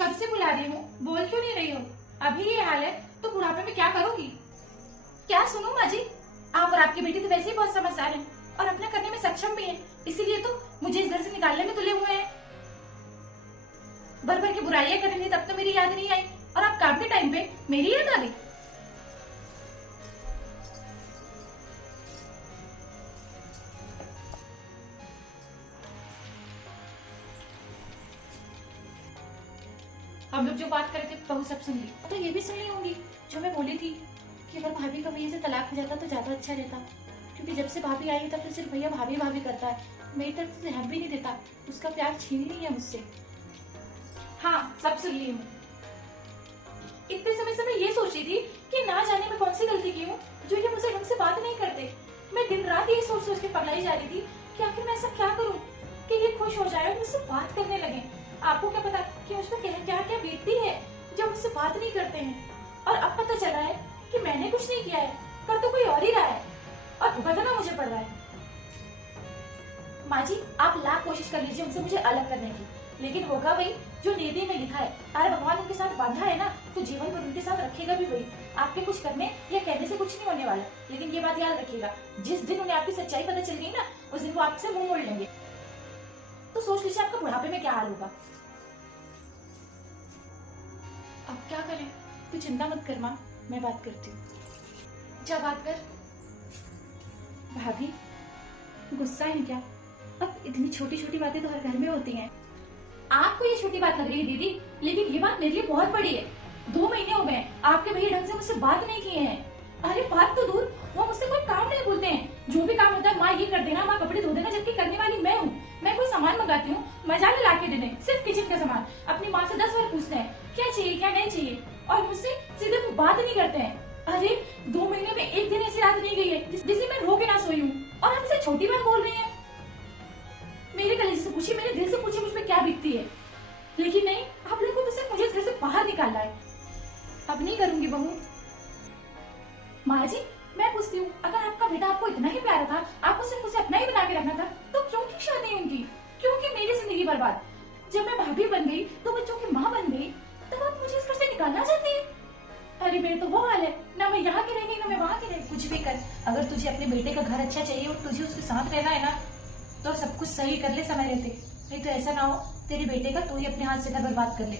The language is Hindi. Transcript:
कब से बुला रही हूँ, बोल क्यों नहीं रही हो? अभी ये हाल है तो बुढ़ापे में क्या करोगी? क्या सुनूं माँ जी? आप और आपकी बेटी तो वैसे ही बहुत समझदार हैं और अपना करने में सक्षम भी है, इसीलिए तो मुझे इस घर से निकालने में तुले हुए हैं। भर भर के बुराइयां कर रही थी तब तो मेरी याद नहीं आई, और आप काम के टाइम पे मेरी याद आ गई। हम लोग जो बात कर रहे थे बहू सब सुन ली, तो ये भी सुन ली होंगी जो मैं बोली थी कि अगर भाभी का भैया से तलाक हो जाता तो ज्यादा अच्छा रहता, क्योंकि जब से भाभी आई है तब तो सिर्फ भैया भाभी भाभी करता है, मेरी तरफ से ध्यान भी नहीं देता, उसका प्यार छीन ली है मुझसे। हाँ, सब सुन ली हूँ। इतने समय से मैं ये सोच रही थी कि ना जाने में कौन सी गलती की हूँ जो ये मुझसे ढंग से बात नहीं करते। मैं दिन रात ये सोच सोच के पगलाई जा रही थी कि आखिर मैं ऐसा क्या करूँ कि ये खुश हो जाए और मुझसे बात करने लगे। आपको क्या पता कि मुझ पर क्या क्या बीतती है जब मुझसे बात नहीं करते हैं, और अब पता चला है कि मैंने कुछ नहीं किया है, कर तो कोई और ही रहा है, और भुगतना मुझे पड़ रहा है। माँ जी, आप लाख कोशिश कर लीजिए उनसे मुझे अलग करने की, लेकिन होगा वही जो नियति में लिखा है। अरे भगवान उनके साथ बांधा है ना, तो जीवन भर उनके साथ रखेगा भी वही। आपके कुछ करने या कहने से कुछ नहीं होने वाला, लेकिन ये बात याद रखिएगा, जिस दिन उन्हें आपकी सच्चाई पता चल गई ना, उस दिन वो आपसे मुंह मोड़ लेंगे। तो सोच लीजिए आपका बुढ़ापे में क्या हाल होगा। अब क्या करें? तू चिंता मत कर माँ, मैं बात करती हूँ। क्या बात कर? भाभी गुस्सा है क्या? अब इतनी छोटी छोटी बातें तो हर घर में होती हैं। आपको ये छोटी बात लग रही है दीदी, लेकिन ये बात मेरे लिए बहुत बड़ी है। 2 महीने हो गए आपके भैया ढंग से मुझसे बात नहीं किए हैं। अरे बात तो दूर, वो मुझसे कोई काम नहीं बोलते हैं। जो भी काम होता है माँ ये कर देना, माँ कपड़े धो देना, जबकि करने वाली मैं हूँ। मैं कोई सामान मंगाती हूँ, मजाले ला के देने, सिर्फ किचन का सामान। अपनी माँ से 10 बार पूछते हैं क्या चाहिए क्या नहीं चाहिए, और मुझसे सीधे मुंह बात नहीं करते हैं। अरे 2 महीने में एक दिन ऐसी रात नहीं गई है जिसे मैं रो के ना सोई हूँ, और हमसे छोटी बात बोल रही है। मेरे कलेजे से पूछिए, मेरे दिल से पूछिए मुझ पर क्या बीतती है, लेकिन नहीं, आप लोगों को तो सिर्फ मुझे इस घर से बाहर निकालना है। अब नहीं करूंगी बहू। माँ जी, मैं पूछती हूँ, अगर आपका बेटा आपको इतना ही प्यारा था, आपको सिर्फ उसे अपना ही बना के रखना था, तो क्यों की शादी उनकी? क्यों की मेरी जिंदगी बर्बाद? जब मैं भाभी बन गई तो बच्चों की माँ बन गई, तब आप मुझे इस घर से निकालना चाहती है? अरे मेरे तो वो हाल है, ना मैं यहाँ की रह गई ना मैं वहाँ की रह गई। कुछ भी कर, अगर तुझे अपने बेटे का घर अच्छा चाहिए और तुझे उसके साथ रहना है ना, तो सब कुछ सही कर ले समय रहते, नहीं तो ऐसा ना हो तेरे बेटे का तू ही अपने हाथ से घर बर्बाद कर ले।